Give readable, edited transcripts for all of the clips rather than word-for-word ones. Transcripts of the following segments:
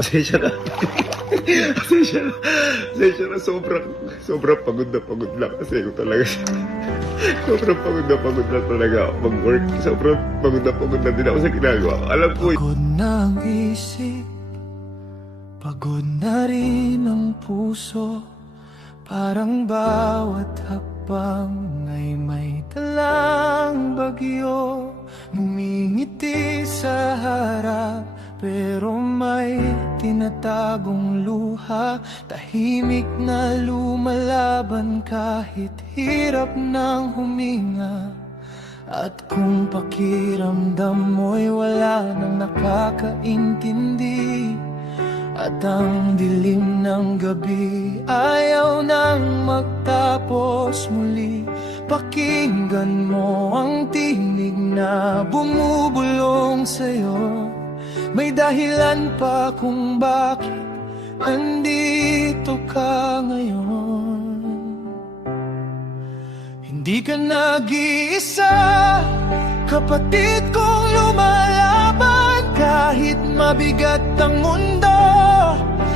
Pasensya na. Pasensya na. Sobrang pagod lang kasi ako talaga. Sobrang pagod na talaga ako mag-work. Sobrang pagod na din ako sa ginagawa ko. Alam ko. Pagod na ang isip, pagod na rin ang puso. Parang bawat hakbang ay may dalang bagyo. Ngumingiti sa harap, pero may tinatagong luha. Tahimik na lumalaban kahit hirap ng huminga. At kung pakiramdam mo'y wala nang nakakaintindi, at ang dilim ng gabi ayaw nang magtapos muli, pakinggan mo ang tinig na bumubulong sa'yo. May dahilan pa kung bakit andito ka ngayon. Hindi ka nag-iisa, kapatid kong lumalaban. Kahit mabigat ang mundo,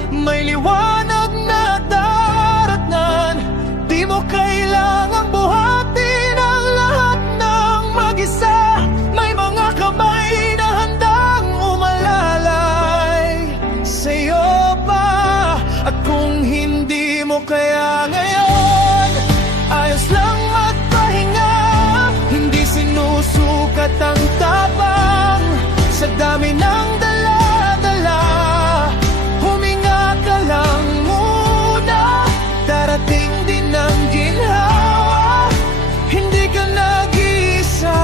may liwanag na daratnan. Di mo kailangang buhatin ang lahat ng mag-isa. May mga kamay na handang umalalay sa'yo pa. At kung hindi mo kaya ngayon, ayos lang magpahinga. Hindi sinusukat ang tapang sa dami ng dala-dala. Huminga ka lang muna, darating din ang ginhawa. Hindi ka nag-iisa.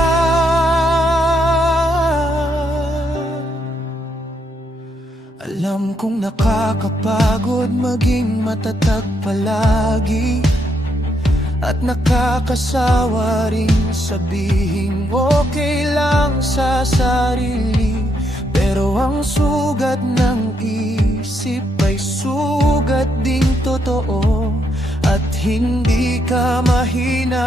Alam kong nakakapagod maging matatag palagi, at nakakasawa rin sabihin okay lang sa sarili. Pero ang sugat ng isip ay sugat ding totoo. At hindi ka mahina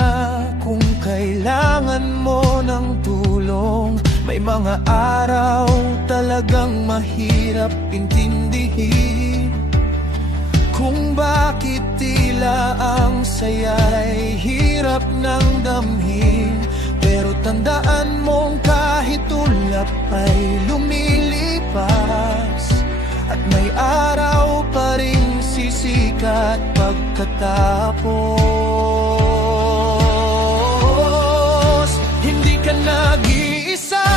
kung kailangan mo ng tulong. May mga araw talagang mahirap intindihin kung bakit tila ang saya'y hirap ng damhin. Pero tandaan mong kahit ulap ay lumilipas, at may araw pa rin sisikat pagkatapos. Hindi ka nag-iisa,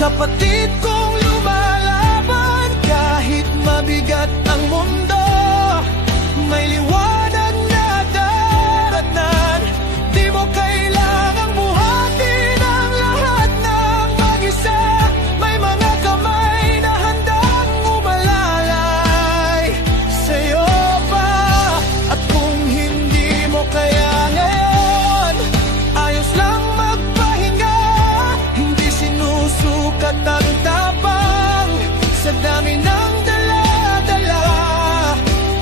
kapatid kong lumalaban. Kahit mabigat ang mundo, may liwanag na daratnan. Di mo kailangang buhatin ang lahat ng mag-isa. May mga kamay na handang umalalay sa'yo pa. At kung hindi mo kaya ngayon, ayos lang magpahinga. Hindi sinusukat ang tapang sa dami ng dala-dala.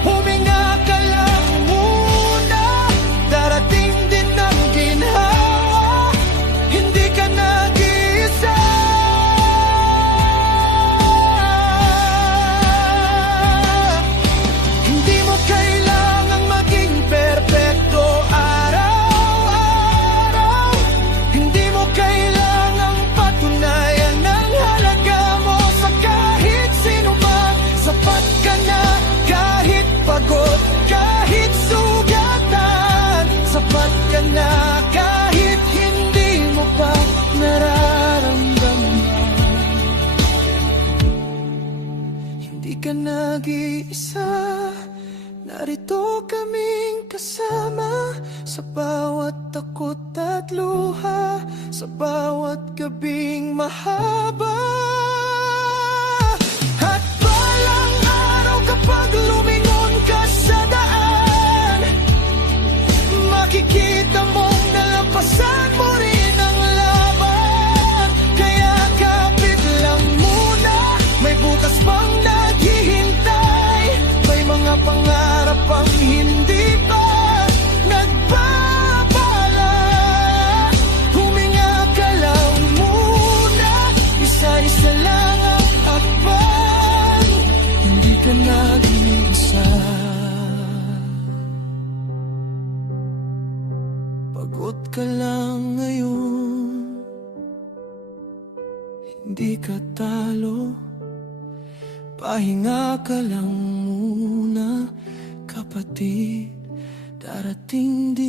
Huminga ka lang muna, darating din ang ginhawa. Hindi ka nag-iisa. Hindi mo kailangang maging perpekto araw-araw. Hindi mo kailangang patunayan ang halaga mo sa kahit sino man. Sapat ka na kahit pagod, kahit sugatan. Sapat ka na kahit hindi mo pa nararamdaman. Hindi ka nag-iisa, narito kaming kasama sa bawat takot at luha, sa bawat gabing mahaba. At balang araw kapag lumingon ka sa daan, makikita mong nalampasan mo rin ang laban. Kaya kapit lang muna, may bukas pang naghihintay. May mga pangarap pang hindi pa nagpapala. Huminga ka lang muna, isa-isa nag-iisa. Pagod ka lang ngayon, hindi ka talo. Pahinga ka lang muna, kapatid. Darating din